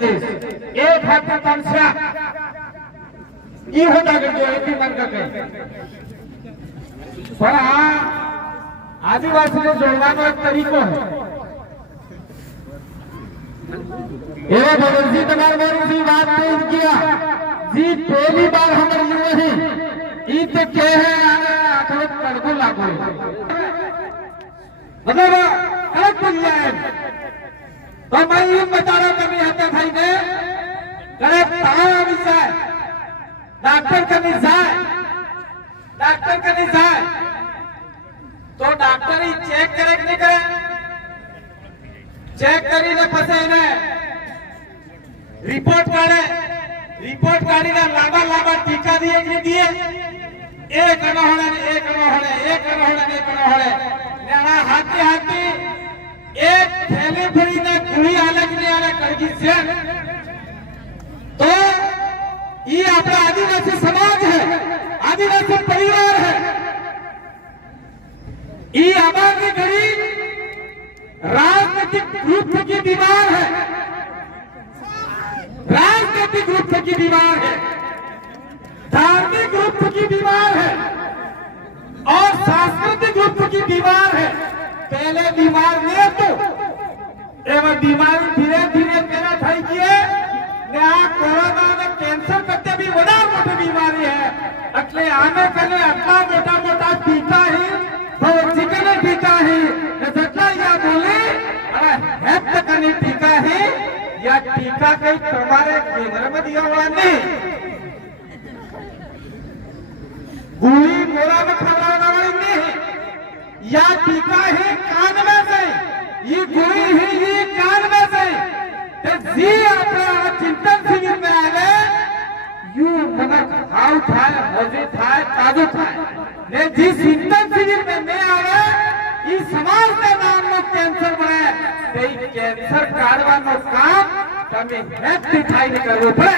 प्रदेश एक है तमस्या ये होता गयो एपी मन का कहीं पर हाँ आदिवासी ने जोड़वानो एक तरीको है एवं भगत जी तमार मोरी जी बात पेश किया जी पहली बार हमारे युवा ही ईद के है आने आखिर कड़को लागू मतलब अलग बन गया है तो मैं ये बता रहा कभी हत्या भाई ने करे तावा विषय डॉक्टर करनी जाए तो डॉक्टर ही चेक करे कि नहीं करे चेक करी ने पसे ने रिपोर्ट काढ़ी ने लांबा टीका दिए कि नहीं दिए एक न होने नेना हाथी एक थैली भरी ने गुड़ी आले कि नहीं आले करगी से तो ये अपना आदिवासी समाज है आदिवासी परिवार है ये हमारी घड़ी राजनीतिक ग्रुप की बीमार है राजनीतिक ग्रुप की बीमार है धार्मिक ग्रुप की बीमार है और सांस्कृतिक ग्रुप की बीमार है पहले बीमार नहीं तो एवं बीमारी धीरे धीरे मेरा भाई किए कोरोना ने कैंसर करते भी बड़ा मोटी बीमारी है એટલે આને કને આટલા મોટા ટીકા હી ભવજીકને ટીકા હી જેટલા યા બોલે અને હેત કને ટીકા હી या टीका कई તમારે કેન્દ્ર में दिया हुआ नहीं गोली मोरा में खबराने वाली नहीं या टीका है कान में से ये गोली है ये कान में से तो जी अपना चिंतन शिविर में आले यू मनक हाउ थाय होजे थाय काजू थाय ने जी चिंतन शिविर में नहीं आवे इस समाज के नाम में कैंसर बने तो कैंसर काढ़वानो काम तमें हेत दिखाई नहीं करवो पड़े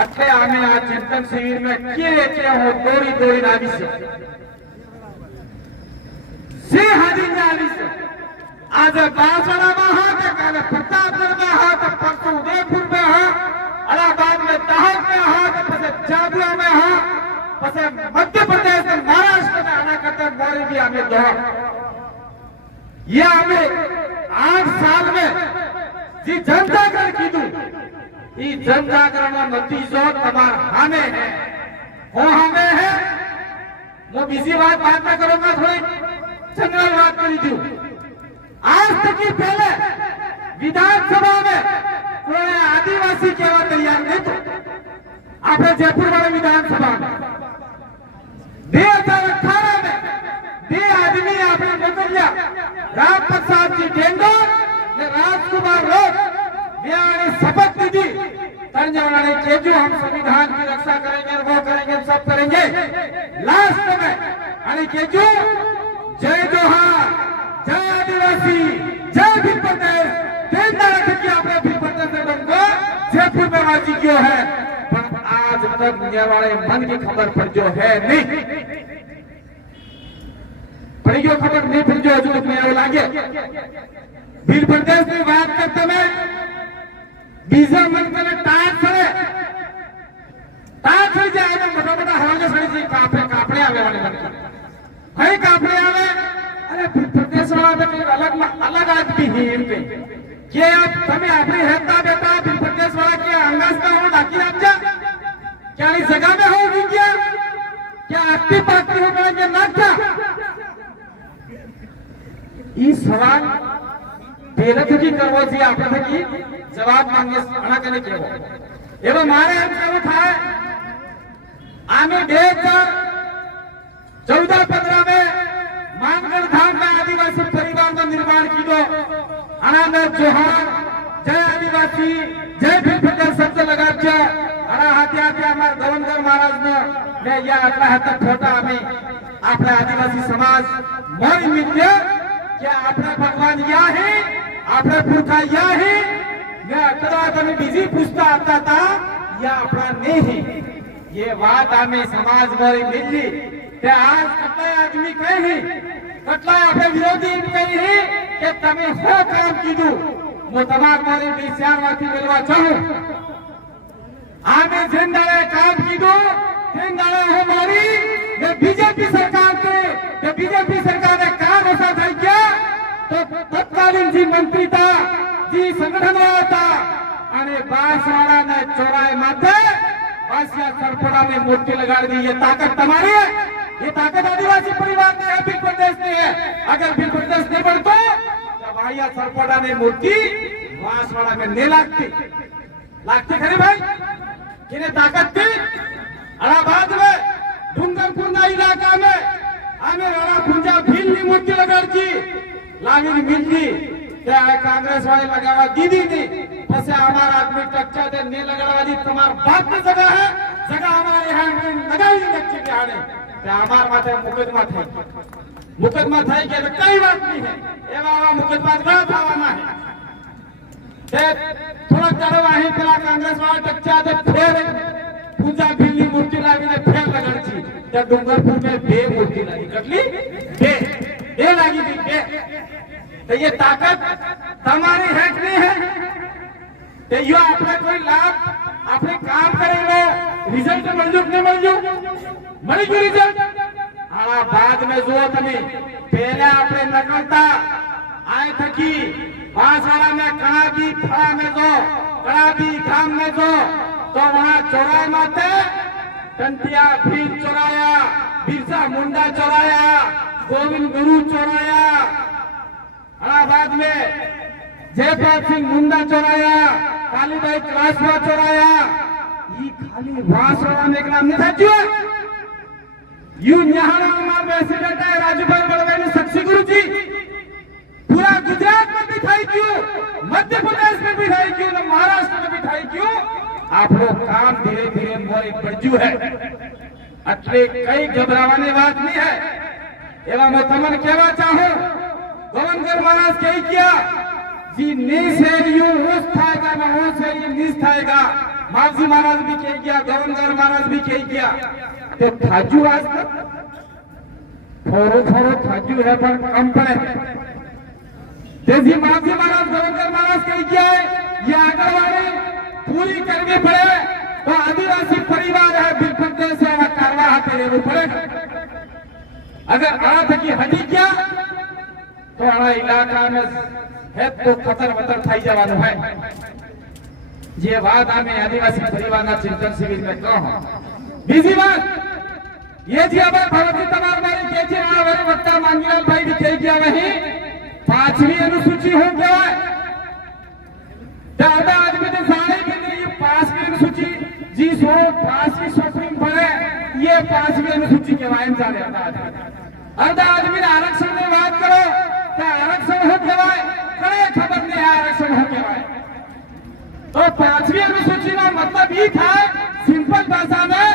એટલે આમે આ ચિંતન શિબિર में के हो દોડી આવી છે હાજી આવી છે आज बांसवाड़ा में हा तो कल प्रतापगढ़ में हा तो परसों उदयपुर में हा इलाहाबाद में दाहोद में हा तो पसे जाबुआ में हा पसे मध्य प्रदेश में महाराष्ट्र में आना करता मोरी भी हमें दो ये हमें 8 साल में जी जनजागरण की दू ये जनजागरण में नतीजो तमार हमें है वो हमें है वो बिजी बात में करूंगा थोड़ी जनरल बात करी दू आज तक ही पहले विधानसभा में कोई आदिवासी केवा तैयार नहीं तो आपने जयपुर वाले विधानसभा में 2018 में 2 आदमी आपने मोकलिया राम प्रसाद जी डेंगोर ने राजकुमार रोड ने शपथ दी तंजवाड़ा ने केजू हम संविधान की रक्षा करेंगे वो करेंगे सब करेंगे लास्ट में अरे केजू जय जोहार जय आदिवासी जय भी प्रदेश की आपने भी प्रदेश से बंगो जयपुर में बाजी क्यों है पर आज तक दुनिया वाले मन की खबर पर जो है नहीं पड़ी जो खबर नहीं फिर जो हजू मेरे लागे भील प्रदेश में बात करते में बीजा मन के टाट सड़े जाए तो मोटा हवाले सड़ी से कापड़े आवे वाले मन है कापड़े आवे अरे प्रदेश वाला तो अलग आदमी ही इनके क्या आप तुम्हें अपनी रहता बेटा प्रदेश वाला क्या अंगास का हो डाकी आप जा क्या इस जगह में होगी क्या आपकी पार्टी हो पाएंगे ना क्या इस सवाल बेनतीजी करवो जी आपने की जवाब मांगे अना करने के एवं हमारे हम था आने 2014-15 में मानगढ़ धाम में आदिवासी परिवार का निर्माण की दो अनामे जोहार जय आदिवासी जय भील शब्द लगा हाथी हमारे धवनगढ़ महाराज ने या अगला हाथ फोटा हमें अपने आदिवासी समाज मोरी मिल क्या अपने भगवान या है अपने पुरखा या है मैं अगला कभी बिजी पूछता आता था या अपना नहीं ये बात हमें समाज मोरी मिली आज कटला आदमी कहे कटला अपने विरोधी कही कि तमें हो काम कीधु હું તમારી વિચારવાથી બોલવા ચાહું આમે જેંદાળે કામ કીધું તેંદાળે હું મારી ये बीजेपी सरकार के ये बीजेपी सरकार ने काम ऐसा થઈ ગયા तो तत्कालीन जी मंत्री था जी संगठन वाला था અને बांसवाड़ा ने चौराहे माथे बासिया सरपड़ा ने मूर्ति लगा दी। ये ताकत तुम्हारी है, ये ताकत आदिवासी परिवार ने है, बिल प्रदेश ने है। अगर बिल प्रदेश नहीं बढ़तो तो बासिया सरपड़ा ने मूर्ति बांसवाड़ा में नहीं लागती खरी भाई किने ताकत थी। अलाहाबाद में डूंगरपुर इलाका में आमे राणा पुंजा भील ની મૂર્તિ લગાડજી લાવીને મિલજી તે આ कांग्रेस वाले लगावा दीदी नहीं પછી हमारा आदमी टक्का दे नहीं लगावा दी तुम्हार बात में जगह है जगह हमारे यहाँ में लगाई नक्की के आने ते हमार माथे मुकदमा થાય કે કઈ વાત नहीं है એવા मुकदमा ना થવાના है તે થોડા દાડો અહીં પેલા कांग्रेस वाला टक्का दे फेर पूजा भीलनी मूर्ति लावीने फेर लगाडची त्या डोंगरपुर में बे मूर्ति लगी कटली बे लगी थी बे तो ये ताकत तुम्हारी है कि नहीं है तो यो आपने कोई लाभ आपने काम करेंगे रिजल्ट मंजूर नहीं मળી ગયું रिजल्ट हाँ बाद में जो तमे पहले आपने नकलता आए थकी बांसवाड़ा में कणाबी फड़ा में जो कणाबी गांव में जो तो वहां चौराहे माथे टंटिया भील चौराया बिरसा मुंडा चौराया गोविंद गुरु चौराया अलाहाबाद में जयपाल सिंह मुंडा चौराया कालीबाई क्लासवा चौराया ये खाली बांसवाड़ा में नाम नहीं था क्यों यू न्याहाड़ा हमारे प्रेसिडेंट है राजूभाई बड़वानी शक्ति गुरु जी पूरा गुजरात में भी थाई क्यों मध्य प्रदेश में भी थाई क्यों महाराष्ट्र में भी थाई क्यों आप लोग काम धीरे धीरे मोरी बढ़जू है એટલે કઈ ઘબરાવાની વાત नहीं है એવા मैं તમને કહેવા ચાહું ગવનગર महाराज कही किया जी नीस है यू उस थाएगा ना उस है ये नीस थाएगा मावजी महाराज भी कही किया गवनगर महाराज भी कही किया तो थाजू आज तक थोड़ो थाजू है पर कम पड़े जैसे मावजी महाराज गवनगर महाराज कही किया है ये आंगनवाड़ी पूरी करनी पड़े तो आदिवासी परिवार है बिल्कुल से कारवा हाथे लेनी पड़ेगा। अगर आ थकी हटी क्या तो आ इलाका में है तो खतर वतर થઈ જવાનું है જે વાત આમે આદિવાસી પરિવારના ચિંતન શિબિર में કહો બીજી વાત ये जी अब भारतीय तमार मारी के जी वाले वक्ता मांगीलाल भाई भी कही गया वही 5वीं अनुसूची हो गया है ज्यादा आदमी ने सारे के लिए 5वीं अनुसूची जी सो 5वीं सुप्रीम पड़े ये 5वीं अनुसूची के वायन जा रहा था अर्धा आदमी ने आरक्षण में बात करो क्या आरक्षण हो गवाए करे खबर नहीं है आरक्षण हो गवाए तो 5वीं अनुसूची का मतलब ये था सिंपल भाषा में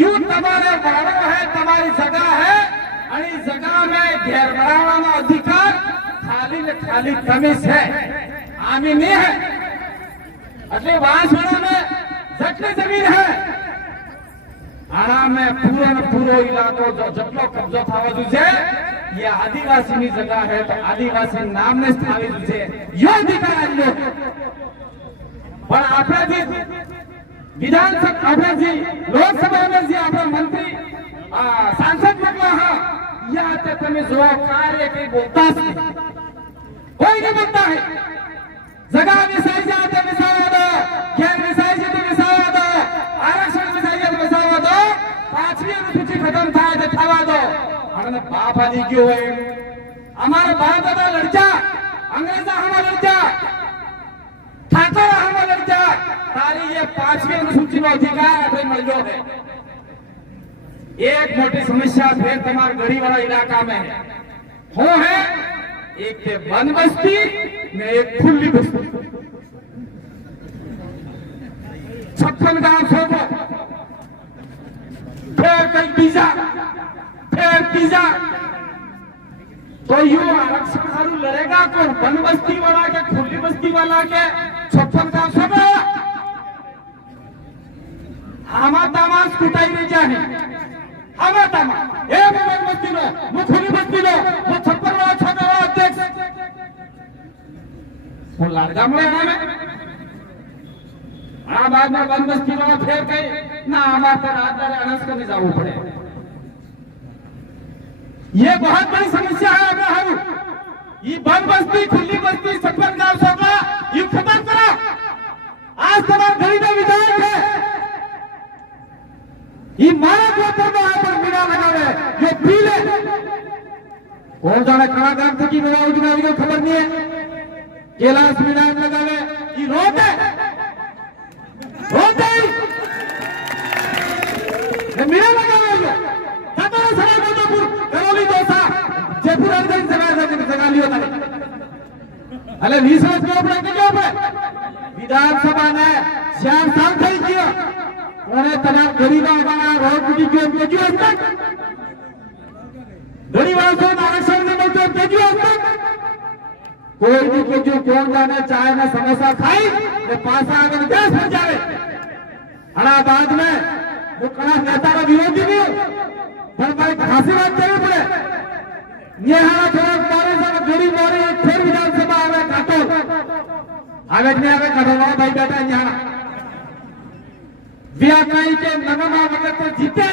यू तुम्हारे वाड़ो है तुम्हारी जगह है और इस जगह में घेर बढ़ावा अधिकार खाली ने खाली तमीज है आमी नहीं है એટલે વાંસવાડા में जटली जमीन है आराम में पूरो इलाको जो जटलो कब्जो थावा जुजे ये आदिवासी की जगह है तो आदिवासी नाम ने स्थावी जुजे यो अधिकार आलो पर आपने जी विधानसभा आपने जी लोकसभा में जी आपने मंत्री सांसद मोकला हा या ते तमे जो कार्य के बोलता कोई नहीं बोलता है जगह विसाई जाते विसावा दो घेर विसाई जाते विसावा दो आरक्षण विसाई जाते विसावा दो 5वीं अनुसूची खत्म થાય તો થવા દો અને બાપ આજી ગયો હોય हमारे बाप दादा लड़जा अंग्रेजा हमारा लड़जा ठाकुर हमारा लड़जा तारी ये 5वीं अनुसूची નો अधिकार આપણે મળ્યો है एक मोटी समस्या फिर तुम्हारे गढ़ी वाला इलाका में है वो है एक के वन बस्ती में एक खुली बस्ती 56 गांव सोबो फिर कई पिज्जा तो यू आरक्षण हारू लड़ेगा कौन वन बस्ती वाला के खुली बस्ती वाला के 56 गांव सोबो हमा दामास कुटाई नहीं जाए हमा दामा ए वन बस्ती नो वो खुली बस्ती नो वो 56 वाला छोटा अध्यक्ष लाडगामड़ा में बाद में बंद बस्ती में फेर गई ना हमारे रात अनस करने जाऊ पड़े। ये बहुत बड़ी समस्या है। अगर हम ये बंद बस्ती खुली बस्ती सफर गांव सभा ये खत्म करा। आज तुम्हारे गरीब विधायक है ये मारा जो पर मीना लगावे ये पीले कौन जाने कड़ा काम थे कि मेरा उजमा खबर नहीं है। कैलाश मीना लगावे ये रोते मीना लगावे खतरा सरा गोदापुर करौली दोसा जयपुर अर्जन जगा लियो था। अरे रिसर्च के ऊपर विधानसभा ने 4 साल खड़ी किया उन्हें तमाम गरीबों का रोड की जो तक गरीबों को आरक्षण में मिलते केजू तक कोई भी केजू कौन जाने चाहे ना समोसा खाई तो पासा अगर देश में जाए बाद में वो कड़ा नेता का विरोधी नहीं पर भाई खासी बात करनी पड़े। यहाँ थोड़ा मारे सब गरीब मारे फिर विधानसभा आवे काटो आवे नहीं आवे कटोला भाई बेटा यहाँ व्याकई के ननमा वगैरह तो जीते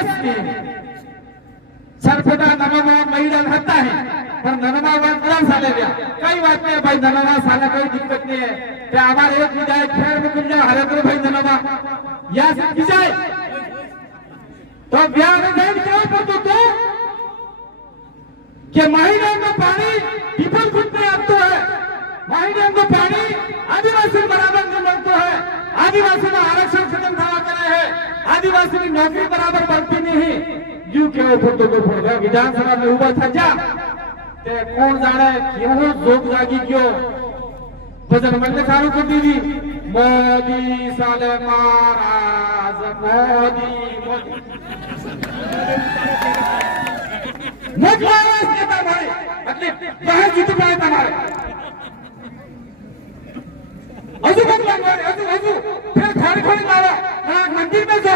सरफटा ननमा महिला रहता है पर ननमा वाला साले गया कई बात नहीं भाई ननमा साले कोई दिक्कत नहीं है कि हमारे एक विधायक फेर में मिल जाए हरे भाई ननमा या सब जाए तो ब्याह में क्यों करते तो कि महीने में पानी पीपल फुटने अब तो है महीने में पानी आदिवासी बराबर में मिलता है। आदिवासी में आरक्षण खत्म था करे है आदिवासी की नौकरी बराबर बढ़ती नहीं यू क्यों फोटो को फोड़ गया विधानसभा में उबा था जा ते कौन जाने क्यों जोक जागी क्यों भजन मंडल चालू कर दी मोदी साले महाराज मोदी बाहर जीत पाए तुम्हारे फिर खड़ी खड़ी मारा मंदिर में से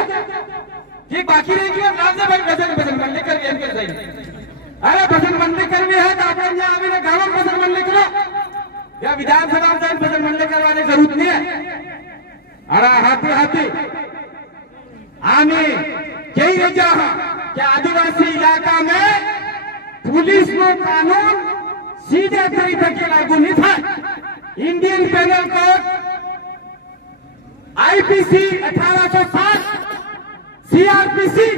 ये बाकी रह गया नाम से भाई भजन मंडली कर सही। अरे भजन मंडली करनी है तो अपने यहाँ अभी गाँव में भजन मंडली करो या विधानसभा में भजन मंडली करवाने की जरूरत नहीं है। अरे हाथी हाथी आने यही रजा कि आदिवासी इलाका में पुलिस को कानून सीधे तरीके के लागू नहीं था। Indian penal code IPC 1860 CrPC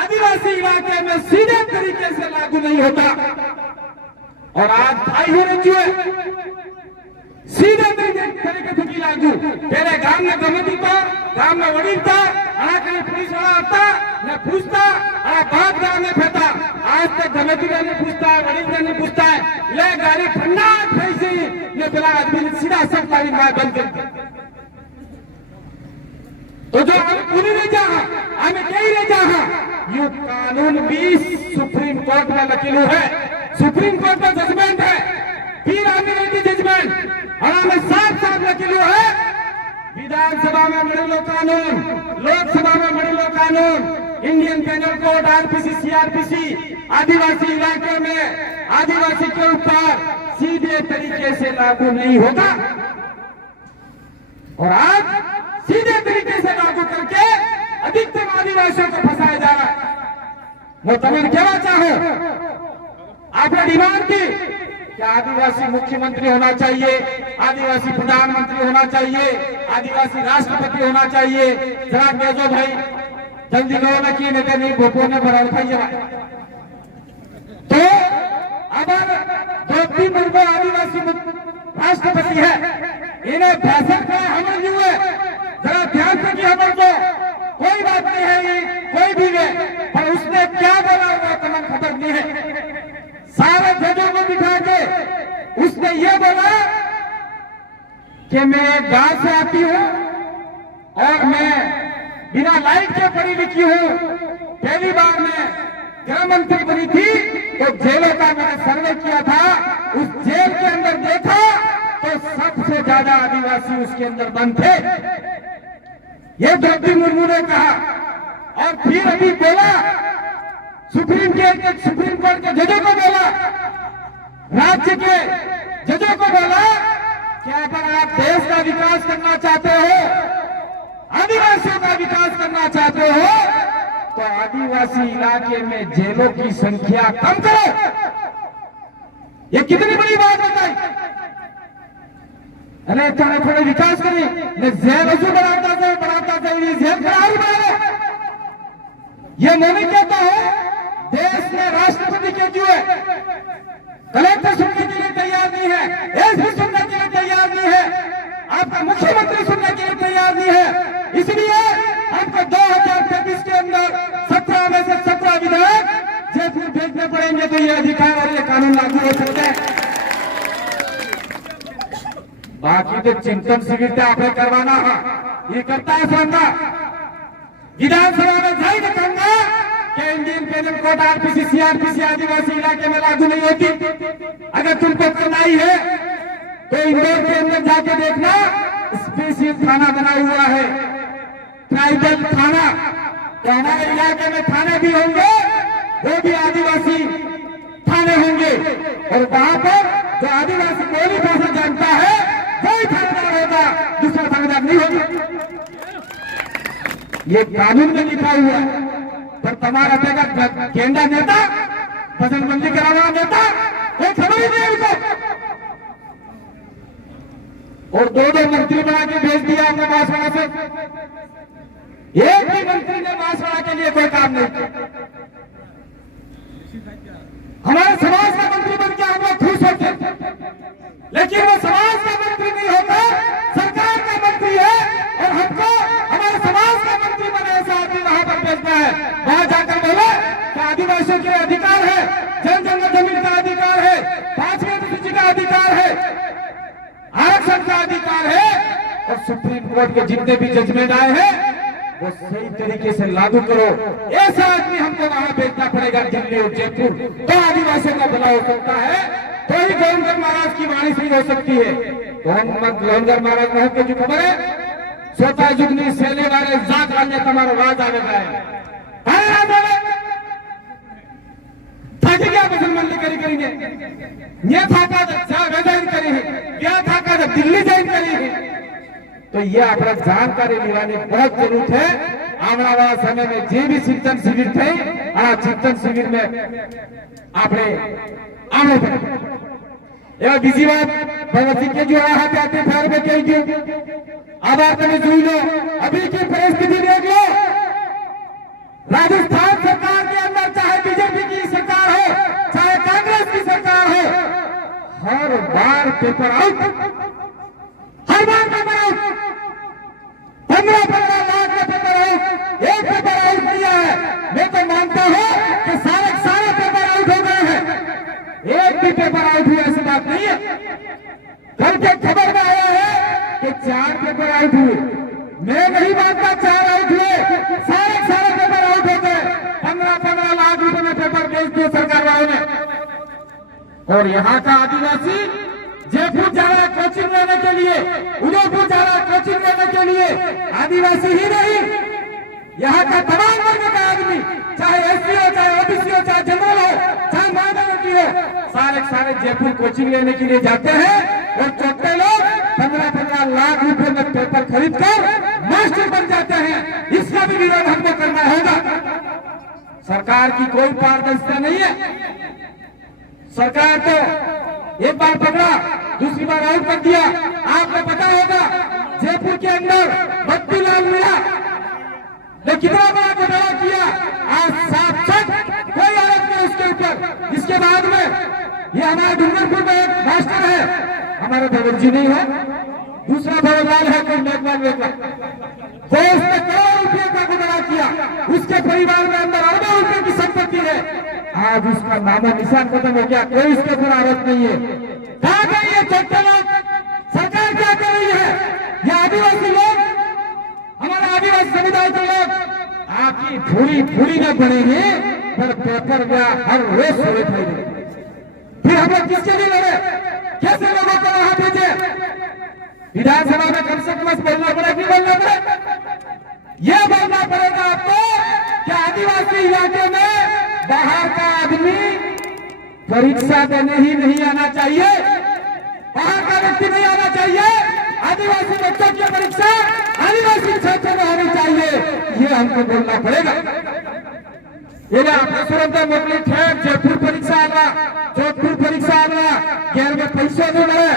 आदिवासी इलाके में सीधे तरीके से लागू नहीं होता और आज भाई हो रही है सीधे तरीके से लागू। पहले गांव में कमेटी था गांव में वडील था कहीं पुलिस वाला आता न पूछता बात गांव में फैता आज तक कमेटी का नहीं पूछता है वडील का नहीं पूछता है ले गाड़ी ठंडा पैसे ने बिना आदमी सीधा सब गाड़ी मार बंद कर तो जो हम पूरी नहीं चाहा हमें कहीं नहीं चाहा यू कानून भी सुप्रीम कोर्ट में लकीलू है। सुप्रीम कोर्ट का जजमेंट है फिर आमिर जजमेंट और हमें साफ लकीलू है। विधानसभा में मड़ेलो कानून लोकसभा में मड़ेलो कानून Indian penal code RPC CrPC आदिवासी इलाके में आदिवासी के ऊपर सीधे तरीके से लागू नहीं होगा और आज सीधे तरीके से लागू करके अधिकतम आदिवासियों को फंसाया जा रहा है। मैं तुम्हें कहना चाहूं आपने डिमांड की कि आदिवासी मुख्यमंत्री होना चाहिए आदिवासी प्रधानमंत्री होना चाहिए आदिवासी राष्ट्रपति होना चाहिए। जरा बेजो भाई जल्दी करो ना कि नहीं भोपो ने बड़ा खाई जरा तो अब द्रौपदी मुर्मू आदिवासी राष्ट्रपति है इन्हें फैसल का हमल हुए जरा ध्यान से कि हमल को कोई बात नहीं है ये कोई भी है पर उसने क्या बोला हुआ तमाम खबर नहीं है। सारे जजों को बिठा के उसने ये बोला कि मैं गांव से आती हूं और मैं बिना लाइट के पढ़ी लिखी हूं। पहली बार मैं गृह मंत्री बनी थी तो जेलों का मैंने सर्वे किया था उस जेल के अंदर देखा तो सबसे ज्यादा आदिवासी उसके अंदर बंद थे। ये द्रौपदी मुर्मू ने कहा और फिर अभी बोला सुप्रीम कोर्ट के जजों को बोला राज्य के जजों को बोला क्या अगर आप देश का विकास करना चाहते हो, आदिवासियों का विकास करना चाहते हो, तो आदिवासी इलाके में जेलों की संख्या कम करो। ये कितनी बड़ी बात बताई। अरे थोड़े थोड़े विकास करें, जेल वजू बढ़ाता चाहिए, जेल खराब बढ़ाए। ये मैं नहीं कहता है देश में राष्ट्रपति के क्यों है, कलेक्टर सुनने के लिए तैयार नहीं है, एसपी सुनने के लिए तैयार नहीं है, आपका मुख्यमंत्री सुनने के लिए तैयार नहीं है। इसलिए आपको 2023 के अंदर 17 में से 17 विधायक जयपुर भेजने पड़ेंगे, तो ये अधिकार और ये कानून लागू हो सकता है। बाकी तो चिंतन शिविर आपने करवाना है, ये करता है सरकार। विधानसभा में जाएगा कहूंगा कि Indian penal code RPC CrPC आदिवासी इलाके में लागू नहीं होती। अगर तुमको करना ही है तो इंदौर के अंदर जाके देखना, स्पेशल थाना बना हुआ है, ट्राइबल थाना। तो हमारे इलाके में थाने भी होंगे, वो भी आदिवासी थाने होंगे, और वहां पर जो आदिवासी बोली भाषा जानता है वही थानेदार होगा, दूसरा थानेदार नहीं होगा। ये कानून में लिखा हुआ है। पर तुम्हारा देगा गेंडा नेता, बजनबंदी कराना नेता, कोई खबर ही नहीं उनको। और दो मंत्री बना के भेज दिया आपने बांसवाड़ा से। एक भी मंत्री ने बांसवाड़ा के लिए कोई काम नहीं किया। हमारे समाज का मंत्री बन के हम लोग खुश होते, लेकिन वो समाज का मंत्री नहीं होता, सरकार का मंत्री है। और हमको हमारे समाज का मंत्री बने ऐसा आदमी वहां पर भेजना है। वहां जाकर बोले कि आदिवासियों के अधिकार है, जन जमीन का अधिकार है, 5वीं अनुसूची का अधिकार है, आरक्षण का अधिकार है, और सुप्रीम कोर्ट के जितने भी जजमेंट आए हैं वो सही तरीके से लागू करो। ऐसा आदमी हमको वहां भेजना पड़ेगा, दिल्ली और जयपुर, तो आदिवासियों का भला हो सकता है, तो ही गवर्नर महाराज की वाणी सही हो सकती है। गवर्नर महाराज महत्व की खबर है, स्वतः जुगनी सेले वाले जात आने तुम्हारा राज आने का है। थाकी क्या मुसलमान करेंगे, ये थाका ज्वाइन करी है, क्या थाका दिल्ली ज्वाइन करी है। तो ये अपना जानकारी लेवानी बहुत जरूरत है। आने वाला समय में जे भी चिंतन शिविर थे, चिंतन शिविर में आपने आने एवं बीजी बात भगवती के जो हाथ आते फार में कही थी, अब आपने जुई लो, अभी की परिस्थिति देख लो। राजस्थान सरकार के अंदर चाहे बीजेपी की सरकार हो, चाहे कांग्रेस की सरकार हो, हर बार पेपर आउट, हर बार पेपर आउट, 15-15 लाख का पेपर आउट, एक पेपर आउट किया है। मैं तो मानता हूं कि सारे पेपर आउट हो गए हैं, एक भी पेपर आउट हुआ ऐसी बात नहीं है। कल के खबर में आया है कि 4 पेपर आउट हुए। मैं नहीं मानता 4 आउट हुए, सारे पेपर आउट हो गए। 15-15 लाख रुपए में पेपर बेच दिए सरकार वालों ने। और यहाँ का आदिवासी जयपुर जा रहा है कोचिंग लेने के लिए, उदयपुर जा रहा है कोचिंग लेने के लिए। आदिवासी ही नहीं, यहाँ का तमाम वर्ग का आदमी, चाहे एससी हो, चाहे ओबीसी हो, चाहे जनरल हो, चाहे माइनॉरिटी हो, सारे जयपुर कोचिंग लेने के लिए जाते हैं। और छोटे लोग 15-15 लाख रुपए में पेपर खरीद कर मास्टर बन जाते हैं। इसका भी विरोध हमको करना होगा। सरकार की कोई पारदर्शिता नहीं है। सरकार तो एक बार पकड़ा, दूसरी बार आउट कर दिया। आपको पता होगा जयपुर के अंदर बत्तीलाल मीणा ने कितना बड़ा घोटाला किया, आज साफ कोई आरोप नहीं उसके ऊपर। इसके बाद में ये हमारे डूंगरपुर में एक मास्टर है, हमारे भगत जी नहीं है, दूसरा भगवान है, कोई मेघवाल का, वो उसने करोड़ों रुपये का घोटाला किया। उसके परिवार में अंदर अरबों रुपए की संपत्ति है। आज उसका नामो निशान खत्म हो गया, कोई उसके ऊपर आरोप नहीं है। कहाँ गए ये छोटे लोग? सरकार क्या कर रही है? ये आदिवासी लोग, हमारे आदिवासी समुदाय के लोग आपकी फूली न बनेंगे, पर पेपर में हर रोज सोए खाएंगे। फिर हम लोग किसके लिए लड़े? कैसे लोगों को वहां भेजे? विधानसभा में कम से कम बोलना पड़े, नहीं बोलना पड़े? यह बोलना पड़ेगा आपको कि आदिवासी इलाके में बाहर का आदमी परीक्षा देने ही नहीं आना चाहिए। बाहर का व्यक्ति नहीं आना चाहिए, आदिवासी बच्चों की परीक्षा आदिवासी क्षेत्र में होनी चाहिए, ये हमको बोलना पड़ेगा। ये सुरंदा मोकली ठेर जयपुर परीक्षा आना, जोधपुर परीक्षा आना, गैर में पैसे नहीं मिले,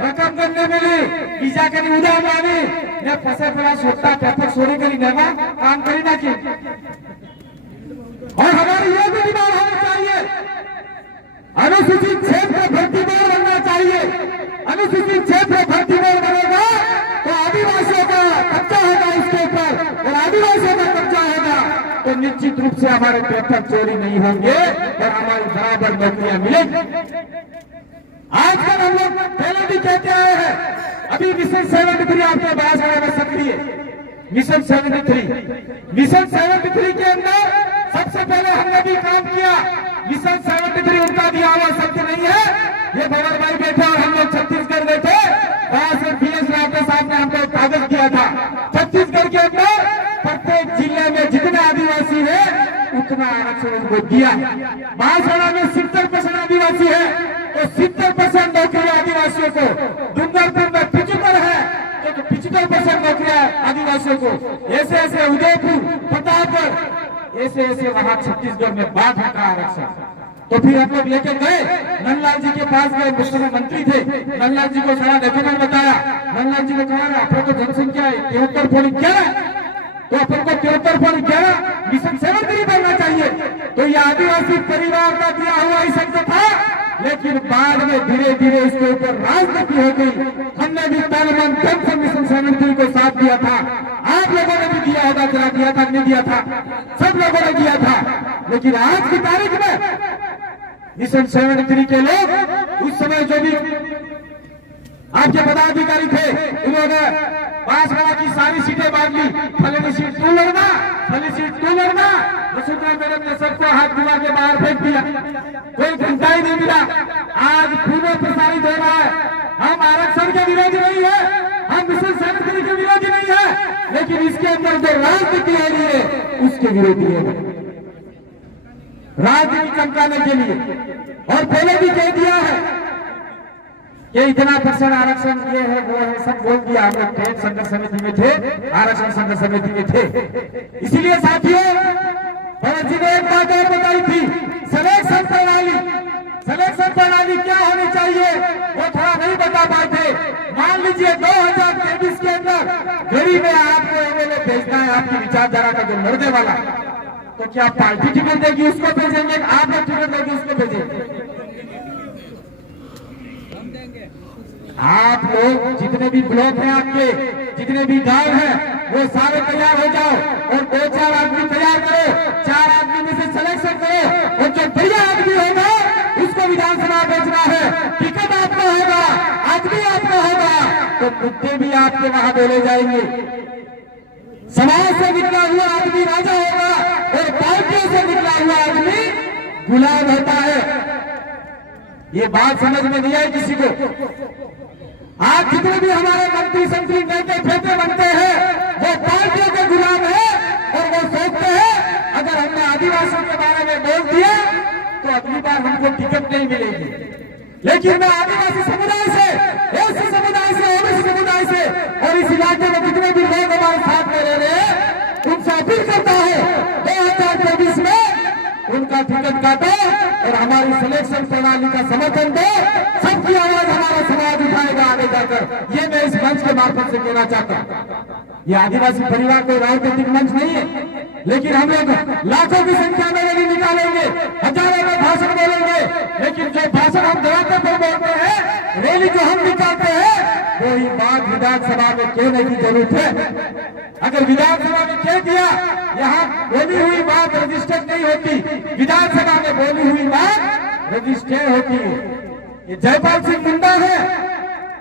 रकम करने मिली, वीजा करी उड़ा मानी, ने फसे फला सोता पेपर सोने करी नेवा काम करी ना की। और हमारी ये भी डिमांड होनी चाहिए, अनुसूचित क्षेत्र भर्ती बोर्ड बनना चाहिए। अनुसूचित क्षेत्र भर्ती बोर्ड बनेगा तो आदिवासियों का कब्जा होगा इसके ऊपर, और आदिवासियों का कब्जा होगा तो निश्चित रूप से हमारे पेपर चोरी नहीं होंगे और हमारी बराबर नौकरियां मिलेंगी। आजकल हम लोग पहले भी कहते आए हैं, अभी मिशन 73 आपके बांसवाड़ा में सक्रिय, मिशन 73 के अंदर सबसे पहले हमने भी काम किया। मिशन 73 उनका दिया हुआ शब्द नहीं है, ये भवर भाई बैठे और हम लोग छत्तीसगढ़ बैठे, वहां से PS रावते साहब ने हमको कागज दिया था। छत्तीसगढ़ के अंदर प्रत्येक जिले में जितने आदिवासी है उतना आरक्षण उनको दिया। बांसवाड़ा में 70% आदिवासी है तो 70% नौकरियां आदिवासियों को, डूंगरपुर में 75 है तो 75% नौकरियां आदिवासियों को, ऐसे ऐसे उदयपुर, प्रतापगढ़, ऐसे ऐसे वहां छत्तीसगढ़ में बांटा का आरक्षण। तो फिर हम लोग लेके गए, नंदलाल जी के पास गए, मुख्यमंत्री थे, नंदलाल जी को सारा डॉक्यूमेंट बताया। नंदलाल जी ने कहा अपन को जनसंख्या 73.11, तो अपन को 73.11 मिशन 73 बनना चाहिए। तो ये आदिवासी परिवार का दिया हुआ ही शब्द था, लेकिन बाद में धीरे धीरे इसके ऊपर राजनीति हो गई। हमने भी तन मन धन से मिशन 73 को साथ दिया था, आप लोगों ने भी दिया होगा, जरा दिया था नहीं दिया था, सब लोगों ने दिया था। लेकिन आज की तारीख में मिशन 73 के लोग उस समय जो भी आपके पदाधिकारी थे उन्होंने बांसवाड़ा की सारी सीटें बांट ली, फलानी सीट तू लड़ना, फलानी सीट तू लड़ना। वसुंधरा मैडम ने सबको हाथ धुला के बाहर फेंक दिया, कोई घंटा ही नहीं मिला। आज पूर्व प्रसारित हो रहा है, हम आरक्षण के विरोधी नहीं है, हम मिशन 73 के विरोधी नहीं है, लेकिन इसके अंदर जो राजनीति हो रही है उसके विरोधी है, राजनीति चमकाने के लिए। और पहले भी कह दिया है ये इतना % आरक्षण ये है वो है, सब बोल दिया। हम लोग थे संघर्ष समिति में थे, आरक्षण संघर्ष समिति में थे। इसीलिए साथियों भरत जी ने एक बात और बताई थी, सिलेक्शन प्रणाली क्या होनी चाहिए वो थोड़ा नहीं बता पाए थे। मान लीजिए 2023 के अंदर गरीब में आपको MLA भेजना है, आपकी विचारधारा का जो लड़ने वाला, तो क्या पार्टी टिकट देगी उसको भेजेंगे, आप लोग टिकट देगी उसको भेजेंगे? आप लोग जितने भी ब्लॉक हैं, आपके जितने भी गांव हैं, वो सारे तैयार हो जाओ और 2-4 आदमी तैयार करो, 4 आदमी में से सिलेक्शन करो, और जो बढ़िया आदमी होगा उसको विधानसभा भेजना है। टिकट आपका होगा, आदमी आपका होगा, तो मुद्दे भी आपके वहां बोले जाएंगे। समाज से निकला हुआ आदमी राजा होगा और पार्टियों से निकला हुआ आदमी गुलाम होता है। ये बात समझ में नहीं आई किसी को। आज जितने भी हमारे मंत्री संतरी नेता फेंके बनते हैं वो पार्टियों के गुलाम है, और वो सोचते हैं अगर हमने आदिवासियों के बारे में बोल दिया तो अगली बार हमको टिकट नहीं मिलेगी। लेकिन मैं आदिवासी समुदाय से, एससी समुदाय से, ओबीसी समुदाय से और इस इलाके में जितने भी लोग हमारे साथ में रह रहे हैं उनसे अपील करता हूं 2024 में उनका टिकट काटो और हमारी सिलेक्शन प्रणाली का समर्थन दो। सबकी आवाज हमारा समाज उठाएगा आगे जाकर, ये मैं इस मंच के मार्फत से कहना चाहता हूँ। ये आदिवासी परिवार कोई राजनीतिक मंच नहीं है, लेकिन हम लोग लाखों की संख्या में रैली निकालेंगे, हजारों में भाषण बोलेंगे, लेकिन जो भाषण हम धरातल पर बोलते हैं, रैली जो हम निकालते हैं, वही बात विधानसभा में कहने की जरूरत है। अगर विधानसभा में कह दिया, यहाँ बोली हुई बात रजिस्टर्ड नहीं होती, विधानसभा में बोली हुई बात रजिस्टर्ड होती है। ये जयपाल सिंह मुंडा है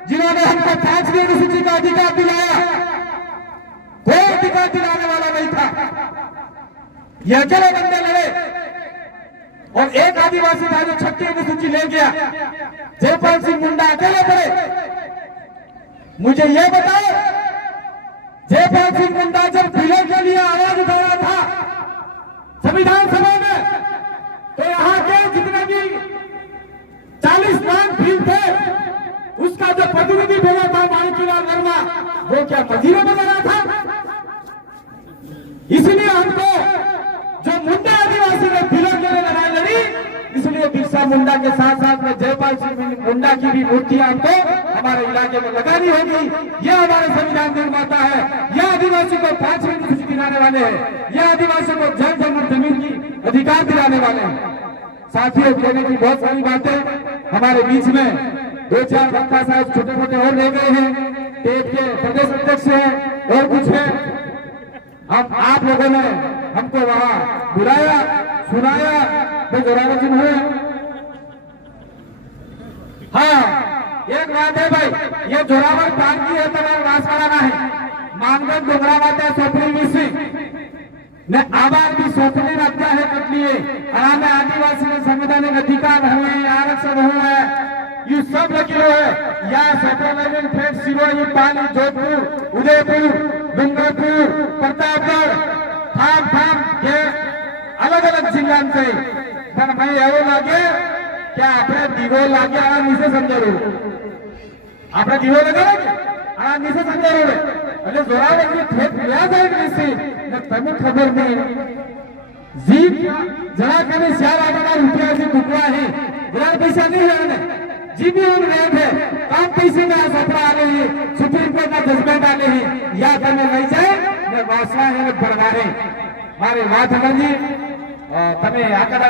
जिन्होंने हमको 5वीं अनुसूची का अधिकार दिलाया, कोई अधिकार दिलाने वाला नहीं था। ये अकेले बंदे लड़े और एक आदिवासी था जो 6वीं अनुसूची ले गया। जयपाल सिंह मुंडा अकेले पड़े। मुझे यह बताओ, जयपाल सिंह मुंडा जब बिलों के लिए आवाज उठा रहा था संविधान सभा में, तो यहाँ के जितने भी 40 लाख बिल थे उसका हमारा जो प्रतिनिधि भेजा था माणिकलाल वर्मा, वो क्या मजीरा में लड़ा था? इसलिए हमको जो मुंडा आदिवासी ने दिलों के लिए लड़ाई लड़ी, इसलिए बिरसा मुंडा के साथ साथ में जयपाल सिंह मुंडा की भी मूर्तियां हमको हमारे इलाके में लगानी होगी। यह हमारे संविधान निर्माता है, यह आदिवासी को 5वीं अनुसूची दिलाने वाले हैं, यह आदिवासियों को जमीन की अधिकार दिलाने वाले हैं। साथियों, कहने की बहुत सारी बातें हमारे बीच में 2-4 वक्ता साहब छोटे मोटे और रह गए हैं, टेप के प्रदेश अध्यक्ष है और कुछ है। हम आप लोगों ने हमको वहां बुलाया, सुनाया, मैं जोरावर सिंह हूं। हाँ, एक बात है भाई, ये जोरावर प्रांत की है तमाम राजवाड़ा है, मानगढ़ डोंगरा माता सोपनी मिश्री ने आवाज भी सोचने रखता है कटलिए आने आदिवासी ने संवैधानिक अधिकार हुए, आरक्षण हुआ है, ये सब लगी है। या सेटलमेंट फेट सिरोही, पाली, जोधपुर, उदयपुर, डूंगरपुर, प्रतापगढ़, थाम के अलग अलग जिला से પણ ભાઈ એવું લાગે કે આપણે દીવો લાગે આ નીચે સમજાવું, આપણે દીવો લગાવે આ નીચે સમજાવું એટલે જોરાવર થેટ લ્યા જાય નીચે ને તમે ખબર નહીં જીપ જરા કને 4,000 રૂપિયા થી ટુકડા है, जरा पैसा नहीं है ने जीबी और रेट है, कम पैसे में सफरा आ रही है, सुप्रीम कोर्ट का जजमेंट आ रही है, या करने नहीं जाए ने वासना है ने बरगारे मारे વાત સમજી તમે આકડા